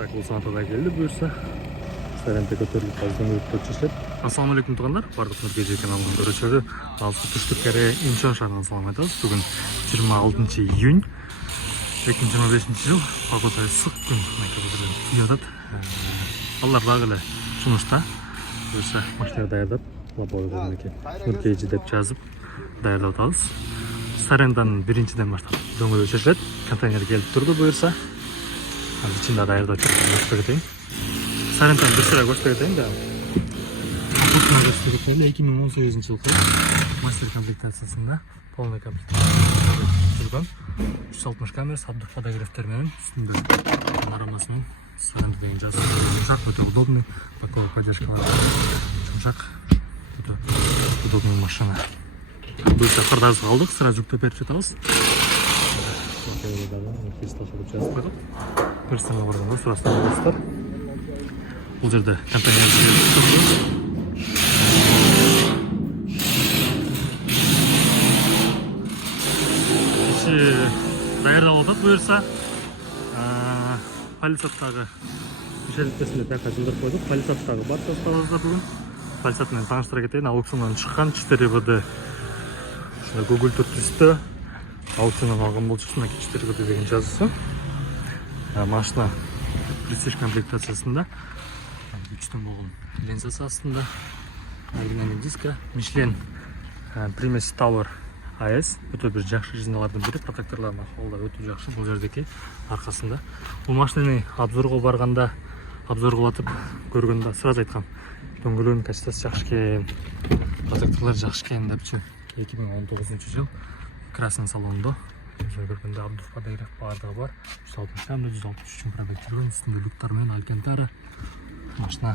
Так, бұл санатада келді бұйырса. Сәренте көтеріліп аздан өтіп өтшешлеп. Ассаламу алейкум туғандар. Бардық нұрге жекен алған көрішері. Алсы түштік кәрі инчон шағынан салам айтамыз. Бүгін 26 июнь 2025 жыл. Погода ыстық күн. Тиядат. Аллар дағылы жұмышта. Бұйырса машина даярдап, лабой көрінеке. Нұрге деп жазып даярдап атабыз. Сарендан біріншіден баштап дөңгөлөк шешілет. Контейнер келіп тұрды бұйырса. İçinde dayarda çok göstereyim. Sarıntан bir sıra göstereyim de. Apurtuna göstereyim de 2018 жылғы мастер комплектациясында полный комплектация жүрген 360 камерасы абдық фотографтермен үстінде арамасының Сарынты деген жазып жұмшақ, өте удобный, боковой поддержкалар жұмшақ, өте удобный машина. Бұйырса қырдағызға алдық, сыра жүктеп беріп жатамыз. Персонал барғанда сұрастан болыстар. Бұл жерде контейнер іші дайырдап отады бұйырса. Палисаттағы үшеліктесінде тәқа жылдыр қойдық. Палисаттағы бар састалаздар бүгін. Палисатымен таңыштыра кетейін. Аукционнан шыққан 4ВД Google тұр түсті. Аукционнан алған бұл шықсына 4ВД деген жазысы. Машина престиж комплектациясында 3-тен болған линзасы астында оригинальный диска Michelin Primus Tower AS өте бір жақсы жиналардың бірі, протекторлардың ахуалы өте жақсы бұл жердеки арқасында. Бұл машинаны обзорға барғанда обзор қылатып көргенде сразу айтқан дөңгөлегінің качествосы жақсы екен, протекторлар жақсы екен деп 2019 жыл красный салонда көргенде абдық фотограф бардығы бар. 160 камера, 163 пробег жүрген, үстінде люктармен алькантара. Машина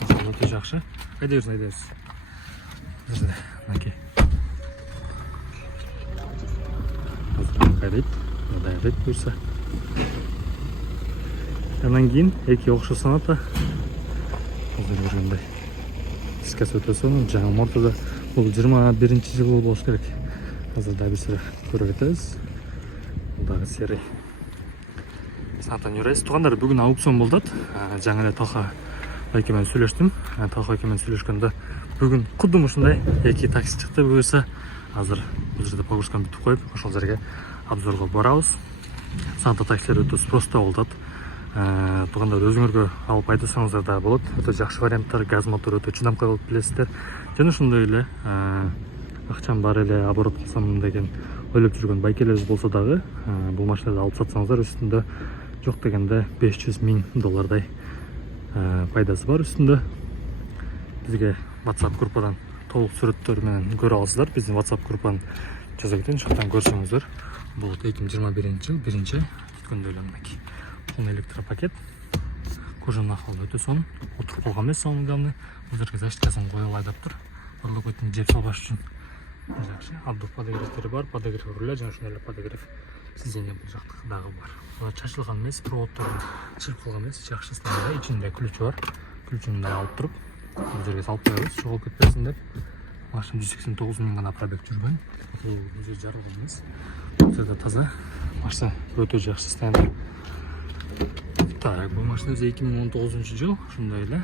өте жақсы. Қайда жүрсін, қайда жүрсін. Мінекей. Қайдайды, дайырдайды бұйырса. Әнен кейін екі оқшы санаты. Қазір көргенде. Дискасы өте соның, жаңа мортада бұл 21 жылы болушы керек. Қазір да бір сірі көріп етеміз. Бұлдағы серый. Санаттан жүрейіз. Туғандар бүгін аукцион болдады. Жаңа Талха екемен сөйлештім. Талха екемен сөйлешкенде бүгін құдым ұшындай екі такси шықты бұйырса. Қазір бұл жерде погрузканы бүтіп қойып, ошол жерге обзорға барабыз. Санатта таксилер өте спроста болдады. Туғандар өзіңерге алып айтасаңыздар да болады. Өте жақсы варианттар, газ мотор өте чыдамқай болып білесіздер. Және ошондой эле акчам бар эле оборот кылсам деген ойлоп жүргөн байкелерибиз болсо дагы бул машинаны алып сатсаңыздар үстүндө жок дегенде $500,000 пайдасы бар үстүндө. Бизге WhatsApp группадан толук сүрөттөр менен көрө аласыздар. Биздин WhatsApp группаны жаза кетейин, шактан көрсөңүздөр. Бул 2021 жыл биринчи күндө эле мынакей полный электропакет. Кожанын ахуалы өтө сонун, отуруп калган эмес, самый главный. Бул жерге защиткасын коюп айдап тур. Орлокойтун жеп салбаш үчүн жақсы. Абдық подогревтері бар, подогрев руля, және шынайлы подогрев сиденье бұл жақтығы дағы бар. Ол шашылған емес, проводтарын шырып қалған емес, жақсы стандарда. Içinde ключі бар. Ключін да алып тұрып, бұл жерге салып қойырыз, жоғалып кетпесін деп. Машина 189 ғана пробег жүрген. Бұл жер жарылған емес. Бұл жерде таза. Машина өте жақсы стандарда. Так, бұл машина 2019 жыл, шындай эле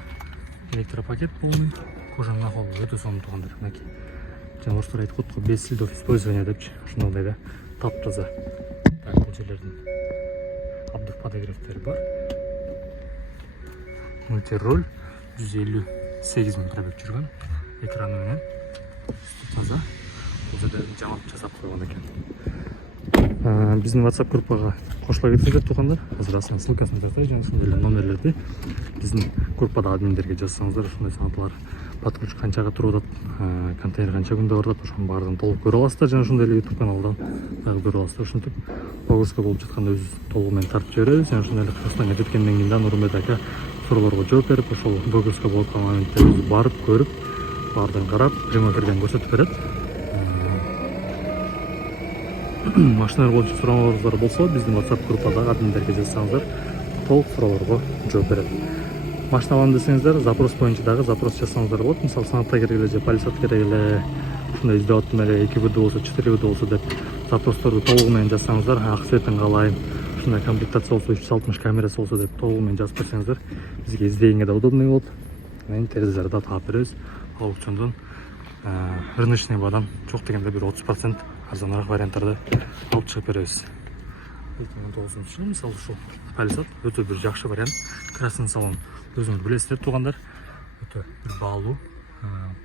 электропакет полный. Кожаның ахуалы өте сонун туғандар. Жаңа орыстар айтып қойды ғой, 5 следов использования депчи, ошондой да таптаза. Так, бұл жерлердің абдық подогревтері бар. Мультироль 158 пробег жүрген, экраны менен таза. Бұл жерде жамап жасап қойған екен. Біздің WhatsApp группаға қосыла кетсеңіздер туғандар, қазір астына ссылкасын жазайын, және сондай номерлерді біздің группада админдерге жазсаңыздар, ошондай санаталар подключ қаншаға тұрып атат, контейнер қанша күнде барып атат, ошонун баардыгын толук көрө аласыздар. Жана ошондой эле YouTube каналдан дагы көрө аласыздар. Ошентип погрузка болуп жатканда өз толугу менен тартып жиберебиз. Жана ошондой эле Кыргызстанга жеткенден кийин да Нурмбет ака суроолорго жооп берип, ошол погрузка болуп аткан моменттерди барып көрүп, баардыгын карап, прямой эфирден көрсөтүп берет. Машиналар боюнча суроолоруңуздар болсо, биздин WhatsApp группадагы админдерге жазсаңыздар, толук суроолорго жооп берет. Машина алам десеңиздер, запрос боюнча дагы запрос жазсаңыздар болот. Мисалы санатта керек эле же палисат керек эле, ушундай издеп аттым эле 2ВД болсо, 4ВД болсо деп запросторду толугу менен жазсаңыздар, ак цветин каалайм, ушундай комплектация болсо 360 камерасы болсо деп толугу менен жазып берсеңиздер бизге издегенге да удобный болот. Анан терезелерди да таап беребиз. Аукциондон рыночный баадан жок дегенде бир 30% арзаныраак варианттарды алып чыгып беребиз. 2009-жылы мисалы ушул Palisade өтө бир жакшы вариант. Красный салон өзүңүз билесиздер туугандар. Өтө бир баалуу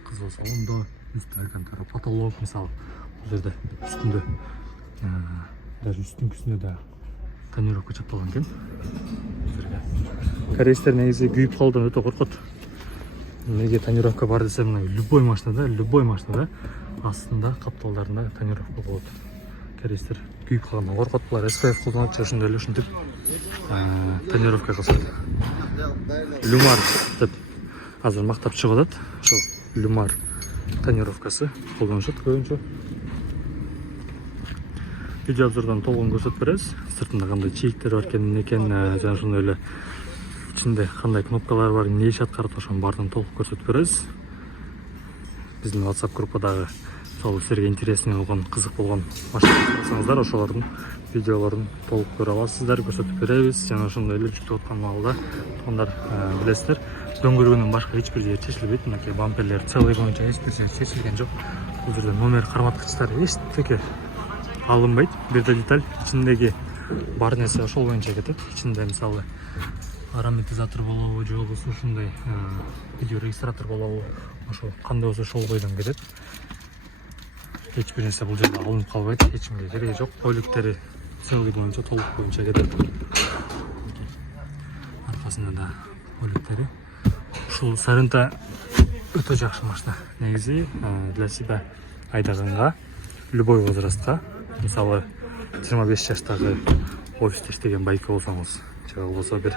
кызыл салондо үстү айкандары потолок мисалы бул жерде үстүндө даже үстүнкүсүнө да тонировка чапталган экен. Корейстер негизи күйүп калуудан өтө коркот. Неге тонировка бар десем, любой машинада астында капталдарында тонировка болот. Корейстер күйүп калгандан коркот. Булар SPF колдонот, ошондой эле ушинтип тонировка кылышат. Люмар деп азыр мактап чыгып атат. Ошол люмар тонировкасы колдонушат көбүнчө. Видео обзордон толугун көрсөтүп беребиз. Сыртында кандай чийиктер бар экен, жана ошондой эле içinde кандай кнопкалар бар, эмне иш аткарат, ошонун баардыгын толук көрсөтүп беребиз. Биздин WhatsApp группадагы мисалы силерге интересный болгон, кызык болгон машина болсоңуздар, ошолордун видеолорун толук көрө аласыздар, көрсөтүп беребиз. Жана ошондой эле жүктөп аткан маалда туугандар билесиздер, дөңгөлөгүнөн башка эч бир жери чечилбейт. Мынакей бамперлер целый боюнча эч нерсе чечилген жок. Бул жерде номер карматкычтар эчтеке алынбайт. Бир да деталь ичиндеги бар нерсе ошол боюнча кетет. Ичинде мисалы ароматизатор болобу, же болбосо ушундай видеорегистратор болобу, ошол кандай болсо ошол бойдон кетет. Эч бир нерсе бул жерде алынып калбайт, эч кимге кереги жок. Койлуктери целый боюнча, толук боюнча кетет. Аркасында да койлуктери. Ушул Сарента өтө жакшы машина. Негизи для себя айдаганга, любой возрастка, мисалы 25 жаштагы офисте иштеген байке болсоңуз, же болбосо бир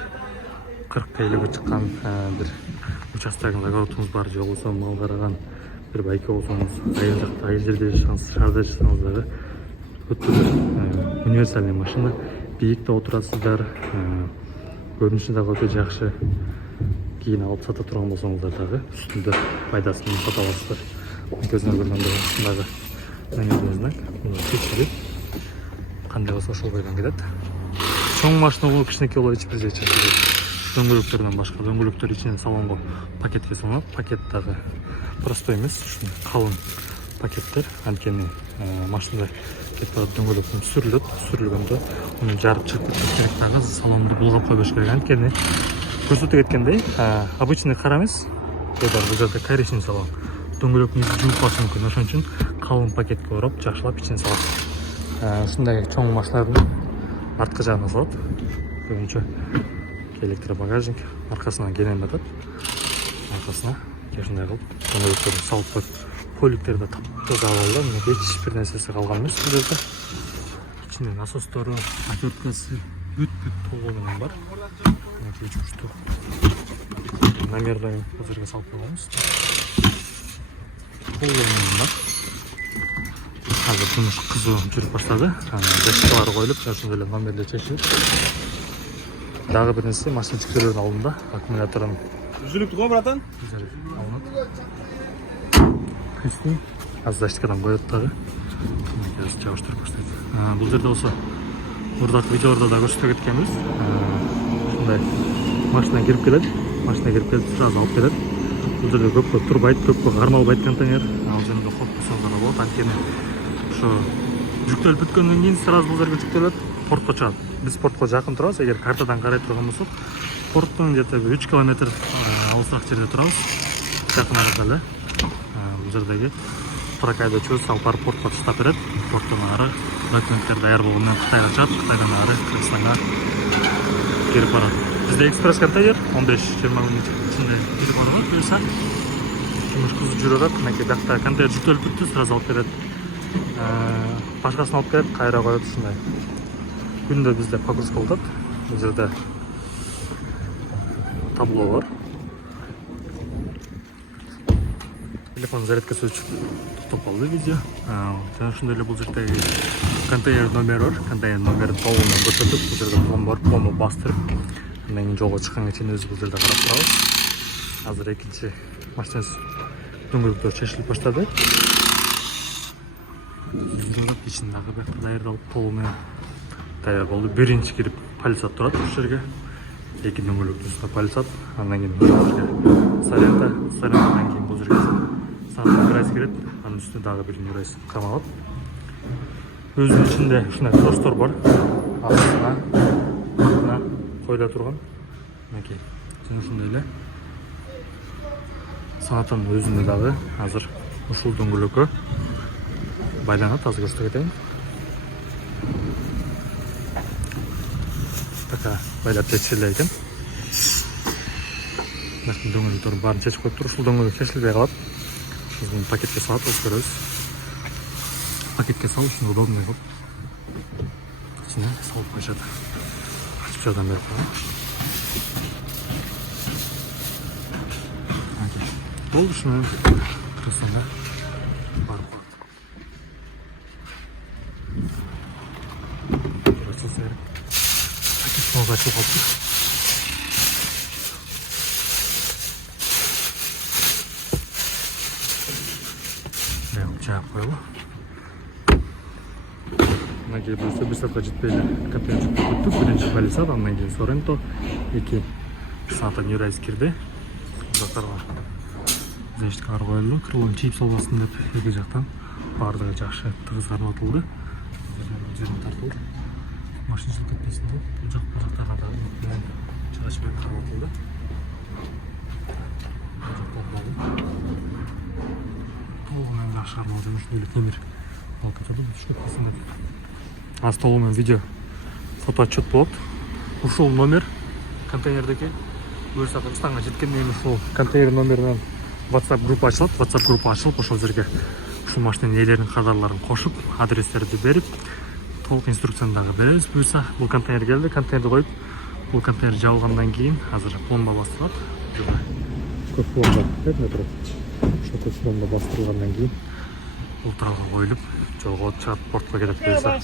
40 элүүгө чыккан бир участогунда огородуңуз бар, же болбосо мал караган бир байке болсоңуз, айыл жерде жашасаңыз, шаарда жашасаңыз дагы өтө бир универсальный машина. Бийикте отурасыздар, көрүнүшү дагы өтө жакшы. Кийин алып сата турган болсоңуздар дагы үстүндө пайдасын сата аласыздар. Көзүнө көргөндөй ушундагы номерный знак чечилип, кандай болсо ошол бойдон кетет. Чоң машина болуп кичинекей болот, эч бир жери чечилбейт. Дөңгөлөктөрдөн башка дөңгөлөктөр ичинен салонго пакетке салынат. Пакет дагы простой эмес, ушундай калың пакеттер. Анткени машинада кетип атат дөңгөлөктөн сүрүлгөндө муну жарып чыгып кетиш керек дагы, салонду булгап койбош керек. Анткени көрсөтүп кеткендей, обычный кара эмес, бул жерде коричневый салон. Дөңгөлөктүн изин жууп калышы мүмкүн. Ошон үчүн калың пакетке ороп, жакшылап ичине салат. Ушундай чоң машиналардын арткы жагына салат. Көбүнчө электробагажник, аркасынан кенен атат. Аркасына ушундай кылып дөңгөлөктөрдү салып коюп, койлуктерди таптаза алалы, мынакей эч бир нерсеси калган эмес бул жерде. Ичинде насостору, отверткасы бүт толугу менен бар. Мынакей учушту номерден бул жерге салып коебуз. Азыр жумуш кызуу жүрүп баштады. Датчиктер коюлуп, ошондой эле номерлер чечилип. Дагы бир нерсе, машина чиктелердин алдында аккумулятордун Üzülüktü ko bratan? алынат. Үстүн аздачкадан коет дагы. Мынакей жабыштырып баштайт. Бул жерде болсо мурдакы видеолордо да көрсөтүп кеткенбиз. Ушундай машина кирип келет, сразу алып келет. Бул жерде көпкө турбайт, көпкө кармалбайт контейнер. Ал жерде коркпосоңуздар да болот. Анткени ошо жүктөлүп бүткөндөн кийин сразу бул жерге жүктөлөт, портко чыгат. Биз портко жакын турабыз. Эгер картадан карай турган болсок, порттон где-то 3 километр алысыраак жерде турабыз. Жакын арада эле. Бул жердеги прокайдачыбыз алып барып портко таштап берет. Порттон ары документтер даяр болгондон кийин Кытайга чыгат. Кытайдан ары Кыргызстанга кирип барат. Бизде экспресс контейнер 15-20 мүнөт ичинде кирип барат. Буюрса жумуш кызуу жүрүп атат. Мынакей бакта контейнер жүктөлүп бүттү, сразу алып келет. Башкасын алып келет, кайра коет ушундай. Күндө бизде погрузка болот. Бул жерде табло бар. Телефон зарядкасы өчүп токтоп калды видео. Жана ошондой эле бул жерде контейнер номери бар. Контейнер номерин толугу көрсөтүп, бул жерде пломб бар, пломбу бастырып, андан кийин жолго чыкканга чейин өзү бул жерде карап турабыз. Азыр экинчи машинасы дөңгөлөктөр чечилип баштады. Ичин дагы даярдалып толугу менен даяр болду. Биринчи кирип полисат турат ушул жерге. Эки дөңгөлөктүн үстүндө полисат, андан кийин бул жерге сарендадан кийин бул жерге санта нюрайс кирет, анын үстүнө дагы бир нюрайс камалат. Өзүнүн ичинде ушундай тростор бар. Астына койула турган. Мынакей. Жана ушундай эле. Санатанын өзүндө дагы азыр ушул дөңгөлөккө байланат, азыр көрсөтө кетейин. Така байлап чечилген экен. Башка дөңгөлөктөрдүн баарын чечип коюптур. Ушул дөңгөлөк чечилбей калат. Биз муну пакетке салат, өз көрөбүз. Пакетке салып, ушундай удобный кылып ичине салып коюшат. Ачып жардам берип коём. Болду, ушуну кырсаңда барып коет. Пакет толук ачылып калыптыр. Жаап коелу. Мынакей болсо бир саатка жетпей эле контейнер жүктөп коюптук. Биринчи полисат, андан кийин Соренто, эки Санта Нюрайс кирди. Жактарга зештикалар коюлду. Крылон чийип салбасын деп эки жактан баардыгы жакшы тыгыз карматылды. Жерин тартылды. Машинчылык кетпесин деп бул жактарга да менен чыгыш менен карматылды. Толугунан жакшы кармалды. Ушул эле темир балкачоду түшүп калсын деп. Аз толугу видео фото отчет болот. Ушул номер контейнердеки буюрса Кыргызстанга жеткенден кийин ушул контейнер номеринен WhatsApp группа ачылат. WhatsApp группа ачылып, ошол жерге ушул машинанын ээлеринин кадрларын кошуп, адрестерди берип, толук инструкцияны дагы беребиз. Буюрса бул контейнер келди, контейнерди коюп, бул контейнер жабылгандан кийин азыр пломба бастырылат. Көп пломба метр. Ошол көп пломба бастырылгандан кийин бул туралга коюлуп, жолго чыгып портко кетет буюрса.